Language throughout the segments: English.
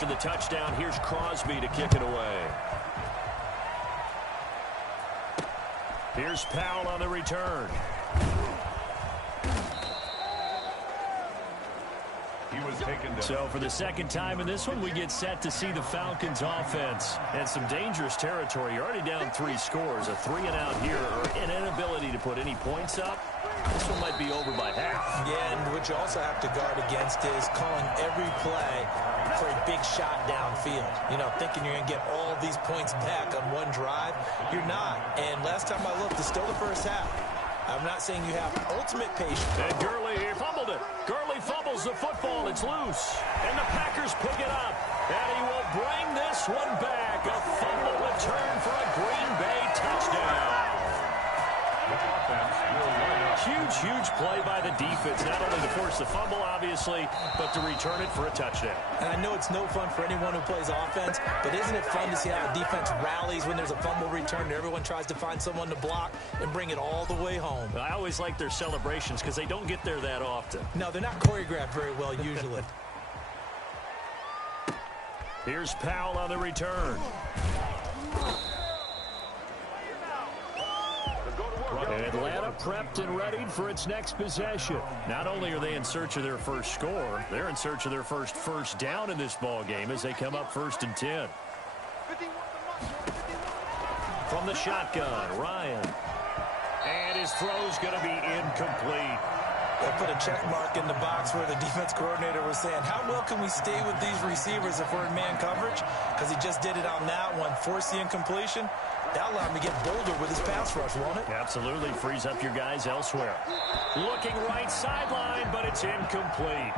After the touchdown, here's Crosby to kick it away. Here's Powell on the return. So for the second time in this one, we get set to see the Falcons offense. And some dangerous territory. You're already down 3 scores. A 3-and-out here or an inability to put any points up. This one might be over by half. Yeah, and what you also have to guard against is calling every play for a big shot downfield. You know, thinking you're going to get all these points back on one drive. You're not. And last time I looked, it's still the first half. I'm not saying you have ultimate patience. And Gurley here fumbled it. Gurley fumbles the football. It's loose. And the Packers pick it up. And he will bring this one back. A fumble return for a Green Bay touchdown. Huge play by the defense. Not only to force the fumble, obviously, but to return it for a touchdown. And I know it's no fun for anyone who plays offense, but isn't it fun to see how a defense rallies when there's a fumble return and everyone tries to find someone to block and bring it all the way home? I always like their celebrations because they don't get there that often. No, they're not choreographed very well usually. Here's Powell on the return. Atlanta prepped and ready for its next possession. Not only are they in search of their first score, they're in search of their first down in this ball game as they come up 1st and 10. From the shotgun, Ryan. And his throw's going to be incomplete. They put a check mark in the box where the defense coordinator was saying, how well can we stay with these receivers if we're in man coverage? Because he just did it on that one, forced the incompletion. That allowed him to get bolder with his pass rush, won't it? Absolutely. Frees up your guys elsewhere. Looking right sideline, but it's incomplete.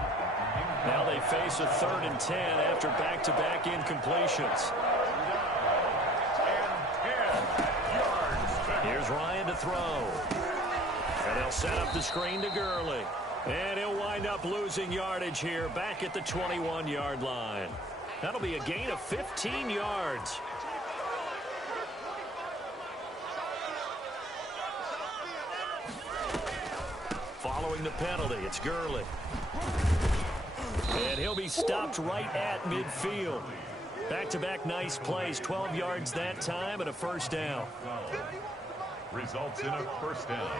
Now they face a 3rd and 10 after back-to-back incompletions. Here's Ryan to throw. And they'll set up the screen to Gurley. And he'll wind up losing yardage here back at the 21-yard line. That'll be a gain of 15 yards. Following the penalty, it's Gurley. And he'll be stopped right at midfield. Back-to-back nice plays, 12 yards that time and a first down. Results in a first down.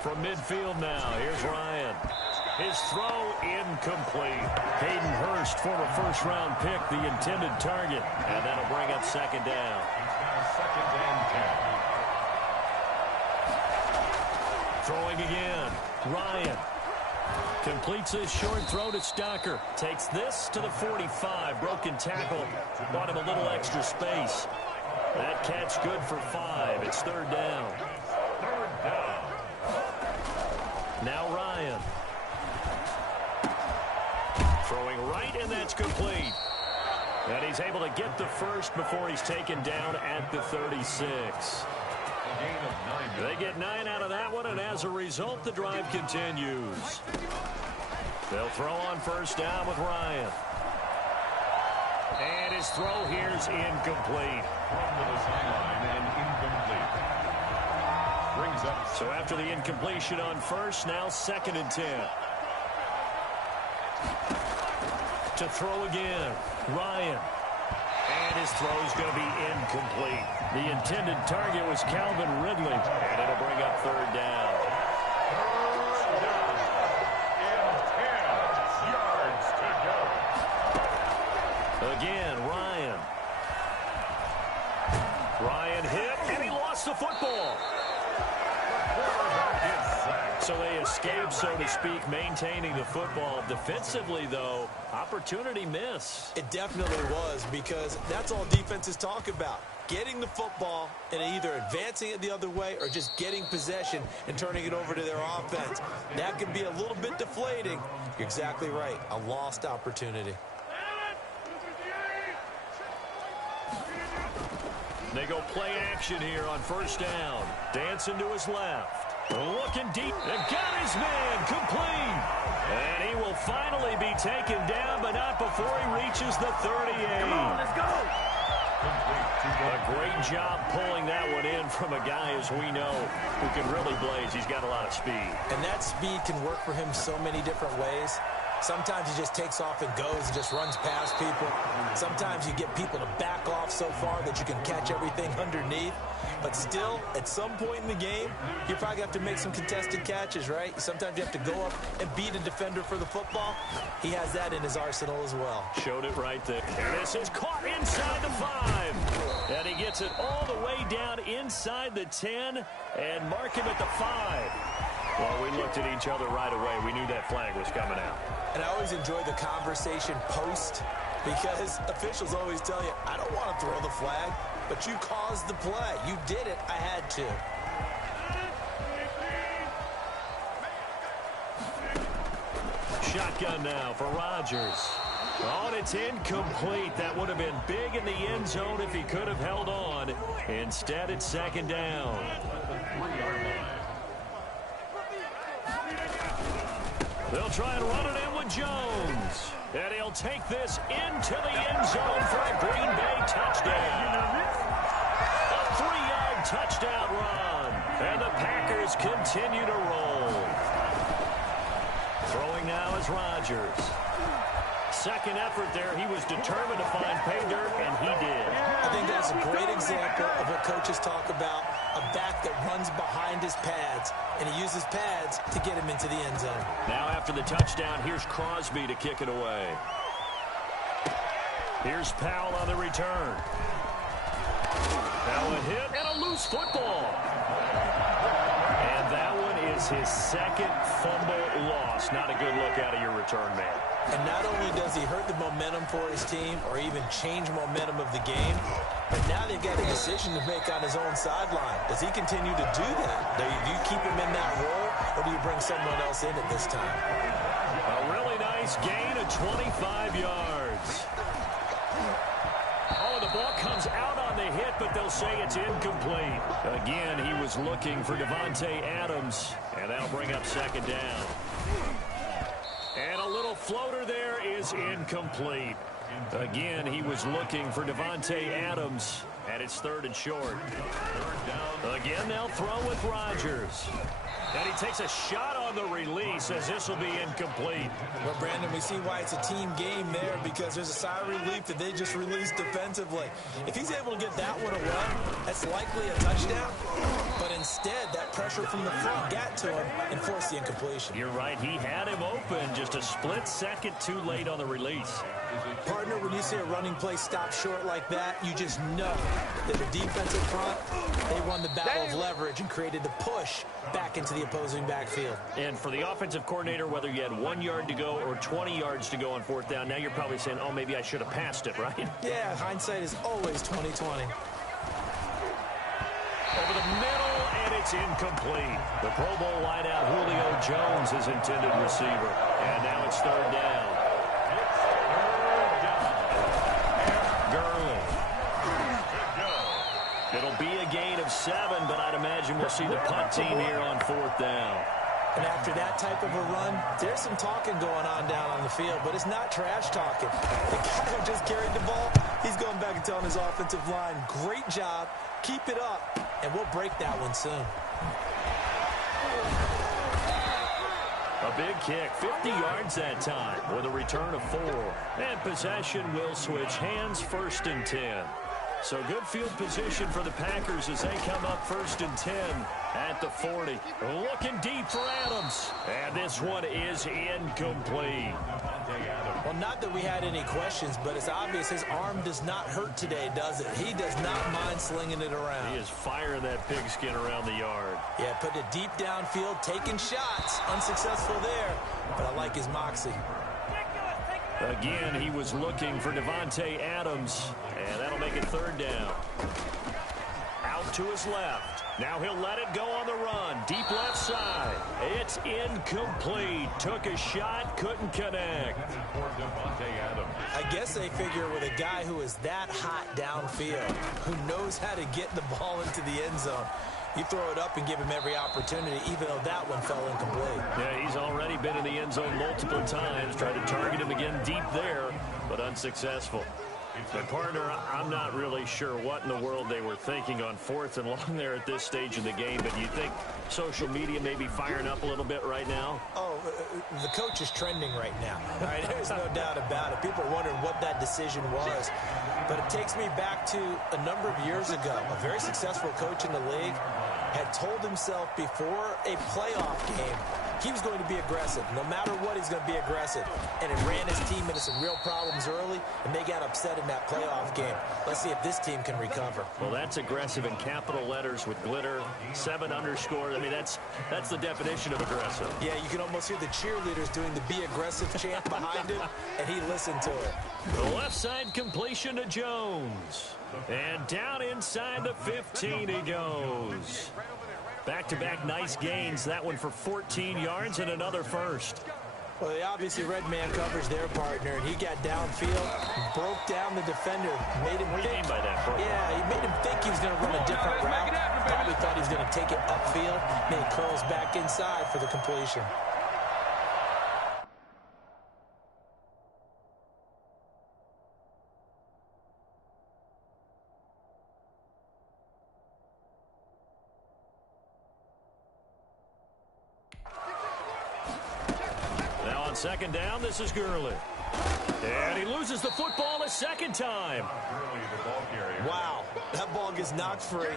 From midfield now, here's Ryan. His throw incomplete. Hayden Hurst, former first-round pick, the intended target. And that'll bring up 2nd down. Second and 10. Throwing again. Ryan completes his short throw to Stocker. Takes this to the 45. Broken tackle. Bought him a little extra space. That catch good for 5. It's 3rd down. Now Ryan. Throwing right, and that's complete. And he's able to get the first before he's taken down at the 36. They get 9 out of that one, and as a result, the drive continues. They'll throw on first down with Ryan. And his throw here's incomplete. From the sideline and incomplete. Brings up. So after the incompletion on first, now 2nd and 10. To throw again, Ryan. And his throw's going to be incomplete. The intended target was Calvin Ridley, and it'll bring up 3rd down. Again, Ryan. Ryan hit, and he lost the football. So they escape, so to speak, maintaining the football. Defensively, though, opportunity miss. It definitely was, because that's all defenses talk about. Getting the football and either advancing it the other way or just getting possession and turning it over to their offense. That can be a little bit deflating. You're exactly right. A lost opportunity. They go play action here on first down. Dancing to his left. Looking deep. And got his man complete. And he will finally be taken down, but not before he reaches the 38. Come on, let's go. A great job pulling that one in from a guy, as we know, who can really blaze. He's got a lot of speed. And that speed can work for him so many different ways. Sometimes he just takes off and goes and just runs past people. Sometimes you get people to back off so far that you can catch everything underneath. But still, at some point in the game, you probably have to make some contested catches, right? Sometimes you have to go up and beat a defender for the football. He has that in his arsenal as well. Showed it right there. And this is caught inside the 5. And he gets it all the way down inside the 10 and mark him at the 5. Well, we looked at each other right away. We knew that flag was coming out. And I always enjoy the conversation post because officials always tell you, I don't want to throw the flag, but you caused the play. You did it. I had to. Shotgun now for Rodgers. Oh, and it's incomplete. That would have been big in the end zone if he could have held on. Instead, it's second down. They'll try and run it in with Jones. And he'll take this into the end zone for a Green Bay touchdown. A 3-yard touchdown run. And the Packers continue to roll. Throwing now is Rodgers. Second effort there, he was determined to find pay dirt, and he did. I think that's a great example of what coaches talk about, a back that runs behind his pads, and he uses pads to get him into the end zone. Now after the touchdown, here's Crosby to kick it away. Here's Powell on the return. Now a hit and a loose football. And that one is his second fumble loss. Not a good look out of your return man. And not only does he hurt the momentum for his team or even change momentum of the game, but now they've got a decision to make on his own sideline. Does he continue to do that? Do you keep him in that role, or do you bring someone else in at this time? A really nice gain of 25 yards. Oh, the ball comes out on the hit, but they'll say it's incomplete. Again, he was looking for Davante Adams, and that'll bring up second down. And a little floater there is incomplete. Again, he was looking for Davante Adams, and it's third and short. Again, they'll throw with Rodgers. And he takes a shot on the release as this will be incomplete. Well, Brandon, we see why it's a team game there because there's a sigh of relief that they just released defensively. If he's able to get that one away, that's likely a touchdown. But instead, that pressure from the front got to him and forced the incompletion. You're right. He had him open just a split second too late on the release. Partner, when you see a running play stop short like that, you just know that the defensive front, they won the battle of leverage and created the push back into the opposing backfield. And for the offensive coordinator, whether you had 1 yard to go or 20 yards to go on fourth down, now you're probably saying, oh, maybe I should have passed it, right? Yeah, hindsight is always 20/20. Over the middle, and it's incomplete. The Pro Bowl wideout Julio Jones is intended receiver. And now it's third down. Gurley. It'll be a gain of 7, but I'd imagine we'll see the punt team here on fourth down. And after that type of a run, there's some talking going on down on the field, but it's not trash talking. The guy who just carried the ball, he's going back and telling his offensive line, great job, keep it up, and we'll break that one soon. A big kick, 50 yards that time with a return of 4. And possession will switch hands, first and 10. So good field position for the Packers as they come up first and 10 at the 40. Looking deep for Adams. And this one is incomplete. Well, not that we had any questions, but it's obvious his arm does not hurt today, does it? He does not mind slinging it around. He is firing that pigskin around the yard. Yeah, putting it deep downfield, taking shots. Unsuccessful there, but I like his moxie. Again, he was looking for Davante Adams, and that'll make it third down. Out to his left. Now he'll let it go on the run. Deep left side. It's incomplete. Took a shot, couldn't connect. I guess they figure with a guy who is that hot downfield, who knows how to get the ball into the end zone, you throw it up and give him every opportunity, even though that one fell incomplete. Yeah, he's already been in the end zone multiple times. Tried to target him again deep there, but unsuccessful. And partner, I'm not really sure what in the world they were thinking on 4th and long there at this stage of the game, but do you think social media may be firing up a little bit right now? Oh, the coach is trending right now. Right? There's no doubt about it. People are wondering what that decision was. But it takes me back to a number of years ago. A very successful coach in the league had told himself before a playoff game he was going to be aggressive. No matter what, he's going to be aggressive. And it ran his team into some real problems early, and they got upset in that playoff game. Let's see if this team can recover. Well, that's aggressive in capital letters with glitter, 7 underscore. I mean, that's the definition of aggressive. Yeah, you can almost hear the cheerleaders doing the be aggressive chant behind him, and he listened to it. The left side completion to Jones. And down inside the 15 he goes. Back-to-back nice gains. That one for 14 yards and another first. Well, they obviously read man coverage their partner, and he got downfield, broke down the defender, made him think. By that program? Yeah, he made him think he was going to run a different route. Probably thought he was going to take it upfield. Then he curls back inside for the completion. Second down, this is Gurley. And he loses the football a second time. Wow, that ball gets knocked free,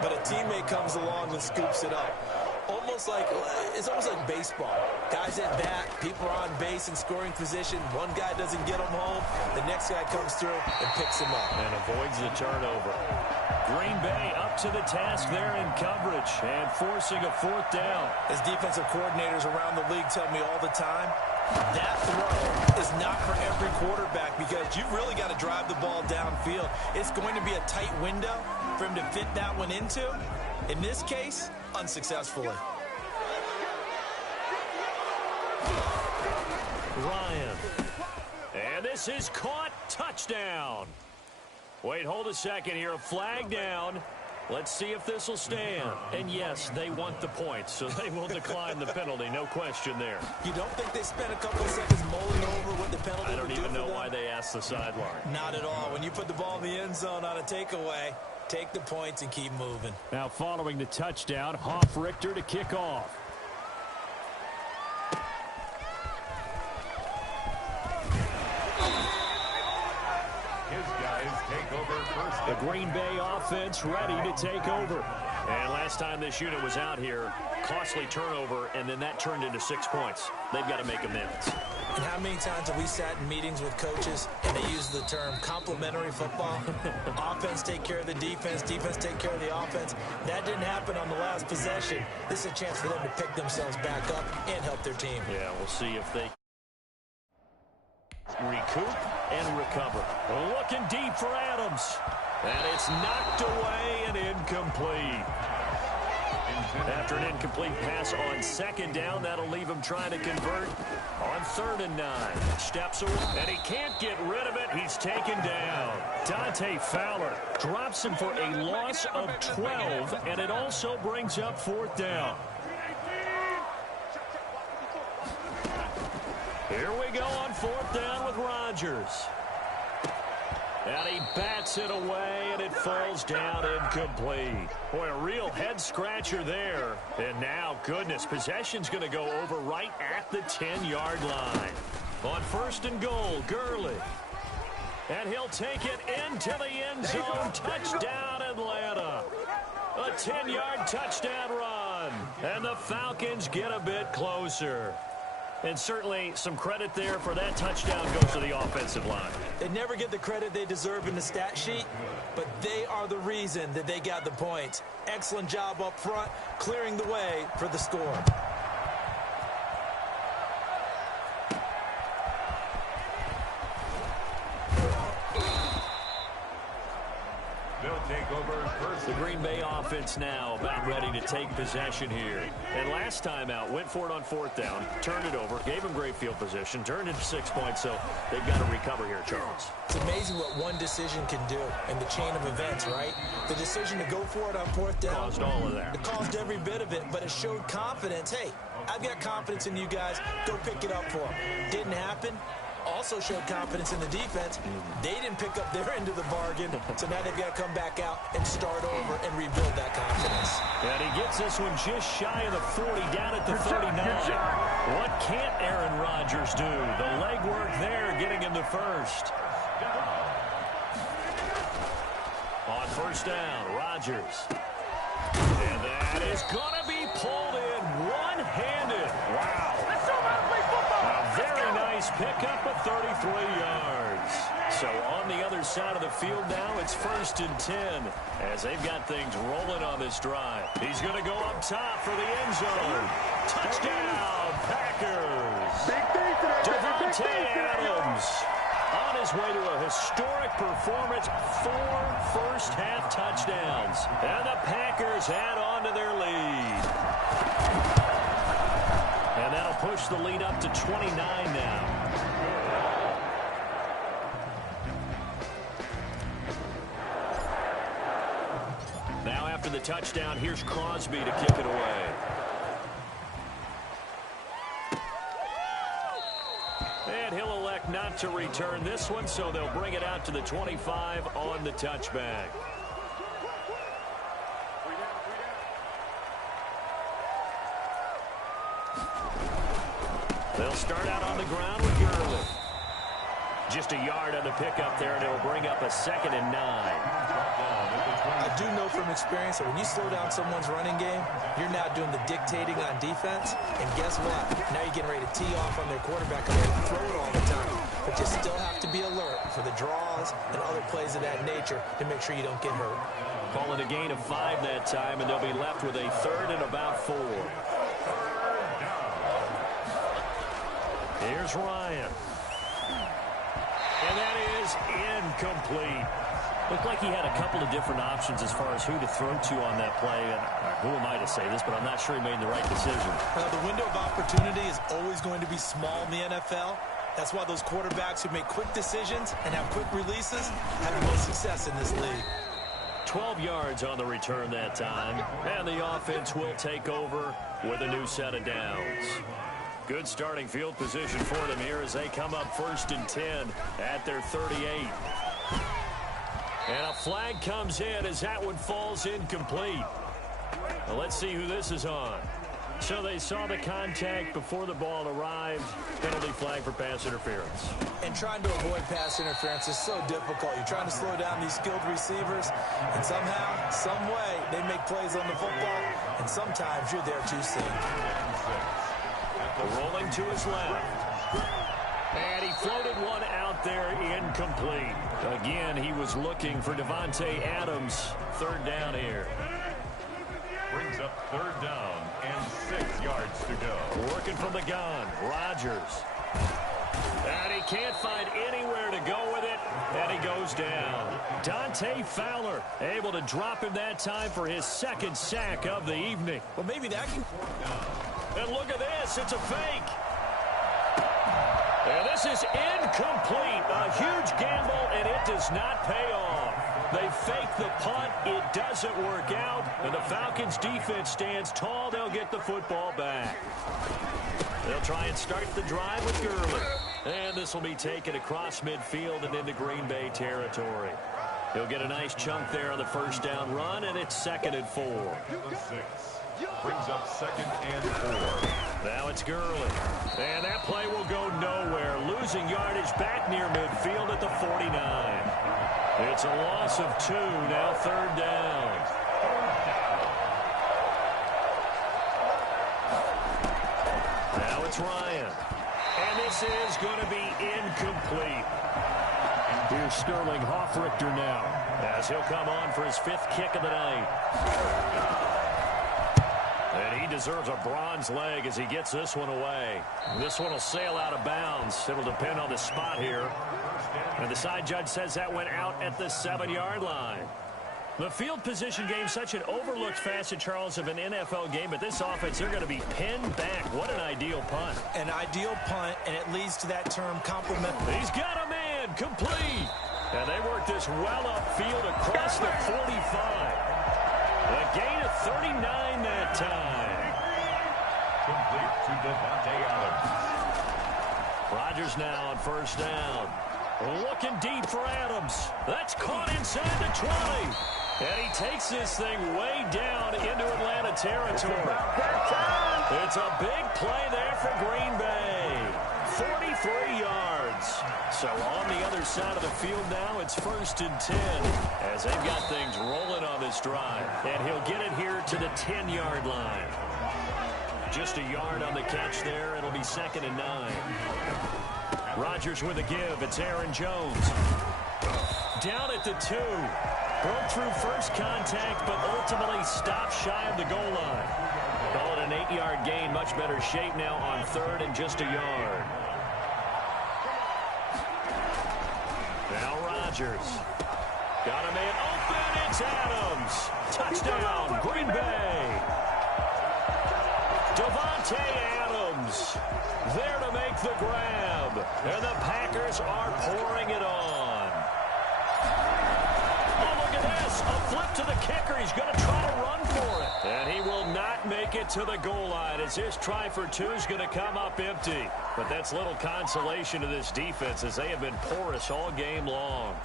but a teammate comes along and scoops it up. It's almost like baseball. Guys at bat, people are on base in scoring position. One guy doesn't get him home. The next guy comes through and picks him up. And avoids the turnover. Green Bay up to the task there in coverage and forcing a 4th down. As defensive coordinators around the league tell me all the time, that throw is not for every quarterback because you've really got to drive the ball downfield. It's going to be a tight window for him to fit that one into. In this case, unsuccessfully. Ryan. And this is caught. Touchdown. Wait, hold a second here. A flag down. Let's see if this will stand. And yes, they want the points, so they will decline the penalty. No question there. You don't think they spent a couple of seconds mulling over what the penalty I don't would do even know for them? why they asked the sideline. Not at all. When you put the ball in the end zone on a takeaway, take the points and keep moving. Now following the touchdown, Hoff Richter to kick off. The Green Bay offense ready to take over. And last time this unit was out here, costly turnover, and then that turned into 6 points. They've got to make amends. And how many times have we sat in meetings with coaches and they use the term complementary football? Offense take care of the defense, defense take care of the offense. That didn't happen on the last possession. This is a chance for them to pick themselves back up and help their team. Yeah, we'll see if they recoup and recover. Looking deep for Adams. And it's knocked away and incomplete. After an incomplete pass on 2nd down, that'll leave him trying to convert on 3rd and 9. Steps away, and he can't get rid of it. He's taken down. Dante Fowler drops him for a loss of 12, and it also brings up 4th down. Here we go on 4th down with Rodgers. And he bats it away, and it falls down incomplete. Boy, a real head-scratcher there. And now, goodness, possession's going to go over right at the 10-yard line. On 1st and goal, Gurley. And he'll take it into the end zone. Touchdown, Atlanta. A 10-yard touchdown run. And the Falcons get a bit closer. And certainly some credit there for that touchdown goes to the offensive line. They never get the credit they deserve in the stat sheet, but they are the reason that they got the points. Excellent job up front, clearing the way for the score. The Green Bay offense now about ready to take possession here. And last time out, went for it on 4th down, turned it over, gave them great field position, turned it to 6 points, so they've got to recover here, Charles. It's amazing what one decision can do in the chain of events, right? The decision to go for it on 4th down caused all of that. It caused every bit of it, but it showed confidence. Hey, I've got confidence in you guys. Go pick it up for them. Didn't happen. also showed confidence in the defense. They didn't pick up their end of the bargain, so now they've got to come back out and start over and rebuild that confidence. And he gets this one just shy of the 40, down at the 39. What can't Aaron Rodgers do? The legwork there getting him the first. On first down, Rodgers. And that is going to be pulled in one-handed. Wow. A very nice pickup of 33 yards. So on the other side of the field now, it's 1st and 10 as they've got things rolling on this drive. He's going to go up top for the end zone. Touchdown, Packers. Davante Adams on his way to a historic performance, 4 first-half touchdowns. And the Packers add on to their lead. And that'll push the lead up to 29 now. Now after the touchdown, here's Crosby to kick it away. And he'll elect not to return this one, so they'll bring it out to the 25 on the touchback. They'll start out on the ground with Gurley. Just a yard on the pickup there, and it'll bring up a 2nd and 9. I do know from experience that when you slow down someone's running game, you're now doing the dictating on defense. And guess what? Now you're getting ready to tee off on their quarterback and they throw it all the time. But you still have to be alert for the draws and other plays of that nature to make sure you don't get hurt. Call it a gain of 5 that time, and they'll be left with a 3rd and about 4. Here's Ryan. And that is incomplete. Looked like he had a couple of different options as far as who to throw to on that play. And who am I to say this, but I'm not sure he made the right decision. The window of opportunity is always going to be small in the NFL. That's why those quarterbacks who make quick decisions and have quick releases have the most success in this league. 12 yards on the return that time. And the offense will take over with a new set of downs. Good starting field position for them here as they come up 1st and 10 at their 38. And a flag comes in as that one falls incomplete. Well, let's see who this is on. So they saw the contact before the ball arrived. Penalty flag for pass interference. And trying to avoid pass interference is so difficult. You're trying to slow down these skilled receivers, and somehow, some way, they make plays on the football, and sometimes you're there too soon. Rolling to his left. And he floated one out there incomplete. Again, he was looking for Davante Adams. 3rd down here. Brings up 3rd down and 6 yards to go. Working from the gun, Rodgers. And he can't find anywhere to go with it, and he goes down. Dante Fowler able to drop him that time for his 2nd sack of the evening. Well, maybe that can... And look at this, it's a fake. And this is incomplete. A huge gamble, and it does not pay off. They fake the punt. It doesn't work out. And the Falcons' defense stands tall. They'll get the football back. They'll try and start the drive with Gurley. And this will be taken across midfield and into Green Bay territory. He'll get a nice chunk there on the 1st down run, and it's 2nd and 4. Brings up 2nd and 4. Now it's Gurley. And that play will go nowhere. Losing yardage back near midfield at the 49. It's a loss of 2. Now 3rd down. Now it's Ryan. And this is going to be incomplete. Here's Sterling Hoffrichter now as he'll come on for his 5th kick of the night. And he deserves a bronze leg as he gets this one away. This one will sail out of bounds. It'll depend on the spot here. And the side judge says that went out at the 7-yard line. The field position game, such an overlooked facet, Charles, of an NFL game. But this offense, they're going to be pinned back. What an ideal punt. An ideal punt, and it leads to that term complementary. He's got a man, complete. And they work this well upfield across the 45. A gain of 39 that time. Complete to Davante Adams. Rodgers now on first down. Looking deep for Adams. That's caught inside the 20. And he takes this thing way down into Atlanta territory. It's a big play there for Green Bay. 43 yards. So on the other side of the field now, it's 1st and 10 as they've got things rolling on this drive. And he'll get it here to the 10-yard line. Just a yard on the catch there. It'll be 2nd and 9. Rodgers with a give. It's Aaron Jones. Down at the 2. Broke through first contact, but ultimately stopped shy of the goal line. Call it an 8-yard gain. Much better shape now on 3rd and just a yard. Now Rodgers. Got a man open. It's Adams. Touchdown, Green Bay. Davante Adams there to make the grab. And the Packers are pouring it on. Oh, look at this. A flip to the kicker. He's going to try to run for it. And he will not make it to the goal line as his try for 2 is going to come up empty. But that's little consolation to this defense as they have been porous all game long.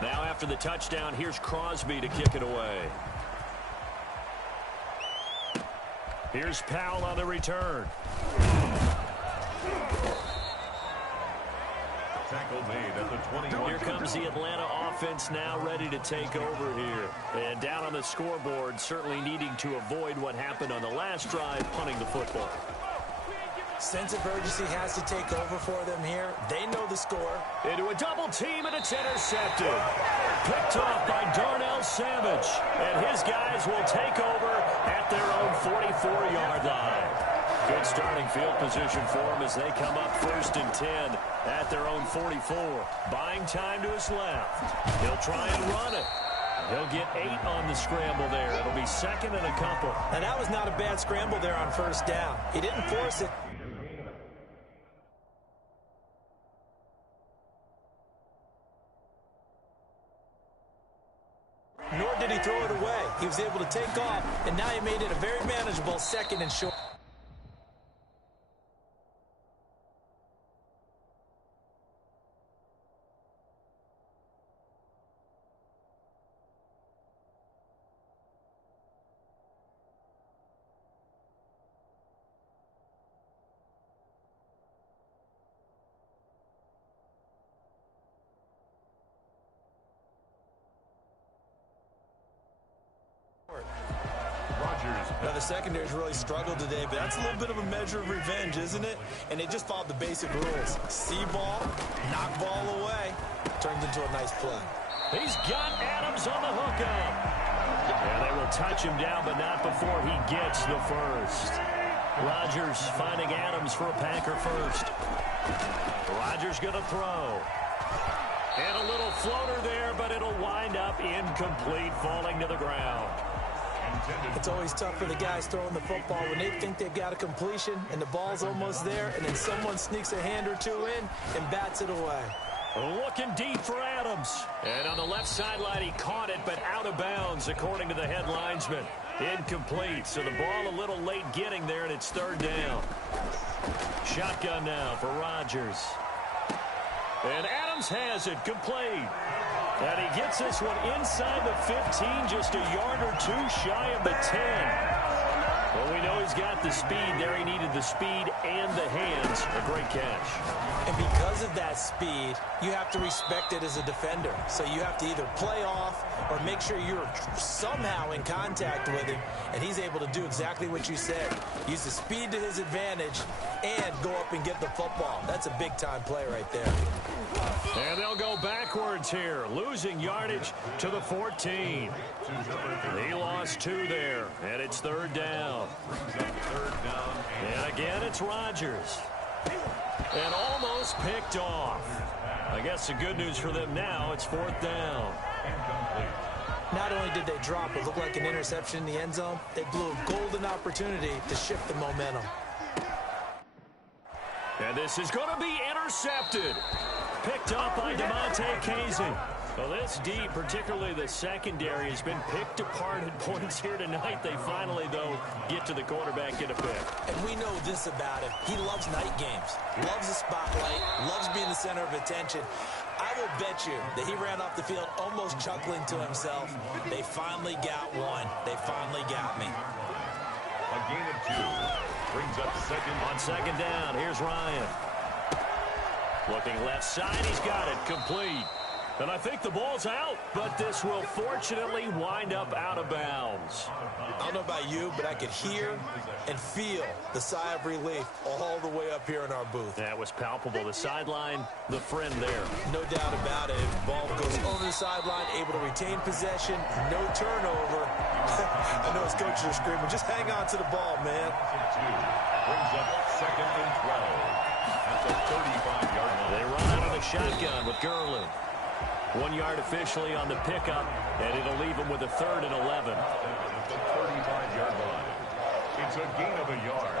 Now after the touchdown, here's Crosby to kick it away. Here's Powell on the return. Tackle made at the 21. Here comes the Atlanta offense now ready to take over here. And down on the scoreboard, certainly needing to avoid what happened on the last drive, punting the football. Sense of urgency has to take over for them here. They know the score. Into a double team, and it's intercepted. Picked off by Darnell Savage. And his guys will take over at their own 44-yard line. Good starting field position for them as they come up 1st and 10 at their own 44. Buying time to his left. He'll try and run it. He'll get 8 on the scramble there. It'll be 2nd and a couple. And that was not a bad scramble there on 1st down. He didn't force it. Nor did he throw it away. He was able to take off, and now he made it a very manageable 2nd and short. Now, the secondary's really struggled today, but that's a little bit of a measure of revenge, isn't it? And they just followed the basic rules. See ball, knock ball away. Turns into a nice play. He's got Adams on the hookup. And they will touch him down, but not before he gets the first. Rodgers finding Adams for a Packer first. Rodgers going to throw. And a little floater there, but it'll wind up incomplete, falling to the ground. It's always tough for the guys throwing the football when they think they've got a completion and the ball's almost there, and then someone sneaks a hand or two in and bats it away. Looking deep for Adams. And on the left sideline, he caught it, but out of bounds, according to the head linesman. Incomplete, so the ball a little late getting there, and it's 3rd down. Shotgun now for Rodgers. And Adams has it complete. And he gets this one inside the 15, just a yard or 2 shy of the 10. Well, we know he's got the speed there. He needed the speed and the hands. A great catch. And because of that speed, you have to respect it as a defender. So you have to either play off or make sure you're somehow in contact with him. And he's able to do exactly what you said. Use the speed to his advantage and go up and get the football. That's a big-time play right there. And they'll go backwards here, losing yardage to the 14. He lost 2 there, and it's 3rd down. And again, it's Rodgers. And almost picked off. I guess the good news for them now, it's 4th down. Not only did they drop what looked like an interception in the end zone, they blew a golden opportunity to shift the momentum. And this is going to be intercepted. Picked up by Demonte Casey. Well, this deep, particularly the secondary, has been picked apart at points here tonight. They finally, though, get to the quarterback, get a pick. And we know this about him. He loves night games, loves the spotlight, loves being the center of attention. I will bet you that he ran off the field almost chuckling to himself. They finally got one. They finally got me. A gain of 2 brings up second. On second down, here's Ryan. Looking left side, he's got it, complete. And I think the ball's out, but this will fortunately wind up out of bounds. I don't know about you, but I could hear and feel the sigh of relief all the way up here in our booth. That was palpable. The sideline, the friend there. No doubt about it. Ball goes over the sideline, able to retain possession, no turnover. I know his coaches are screaming, just hang on to the ball, man. 2 brings up second and 12. That's a 35-yard line. They run out of the shotgun with Gurley. 1 yard officially on the pickup, and it'll leave him with a 3rd and 11. At the 35-yard line. It's a gain of 1 yard.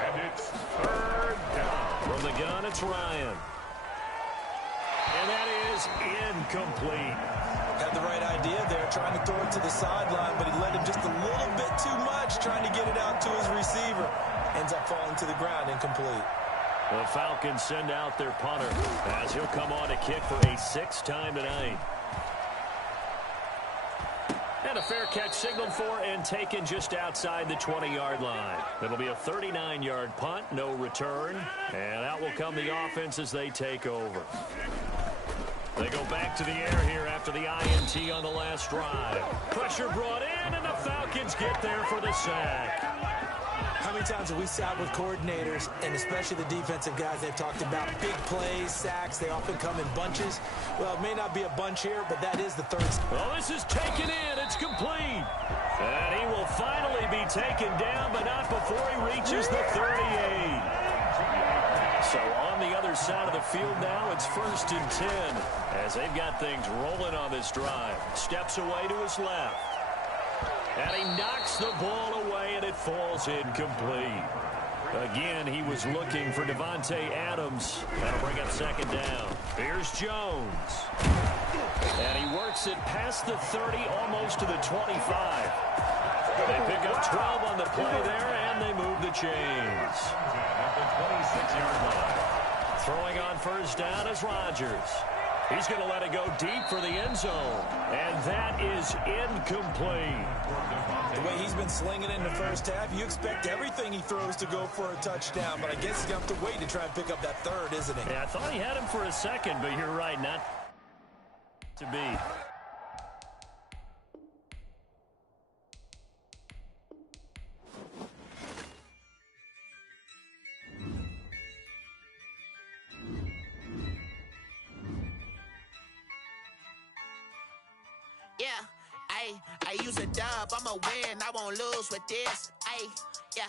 And it's 3rd down. From the gun, it's Ryan. And that is incomplete. Had the right idea there, trying to throw it to the sideline, but he led him just a little bit too much, trying to get it out to his receiver. Ends up falling to the ground, incomplete. The Falcons send out their punter as he'll come on to kick for a 6th time tonight. And a fair catch signaled for and taken just outside the 20-yard line. It'll be a 39-yard punt, no return. And out will come the offense as they take over. They go back to the air here after the INT on the last drive. Pressure brought in, and the Falcons get there for the sack. How many times have we sat with coordinators, and especially the defensive guys, they've talked about big plays, sacks, they often come in bunches. Well, it may not be a bunch here, but that is the 3rd. Well, this is taken in. It's complete. And he will finally be taken down, but not before he reaches the 38. So on the other side of the field now, it's 1st and 10 as they've got things rolling on this drive. Steps away to his left. And he knocks the ball away, and it falls incomplete. Again, he was looking for Devontae Adams. That'll bring up 2nd down. Here's Jones. And he works it past the 30, almost to the 25. They pick up 12 on the play there, and they move the chains. At the 26-yard line. Throwing on 1st down is Rodgers. He's going to let it go deep for the end zone. And that is incomplete. The way he's been slinging in the first half, you expect everything he throws to go for a touchdown, but I guess he's going to have to wait to try and pick up that 3rd, isn't he? Yeah, I thought he had him for a second, but you're right, not to be. Yeah, I use a dub, I'ma win, I won't lose with this. Yeah.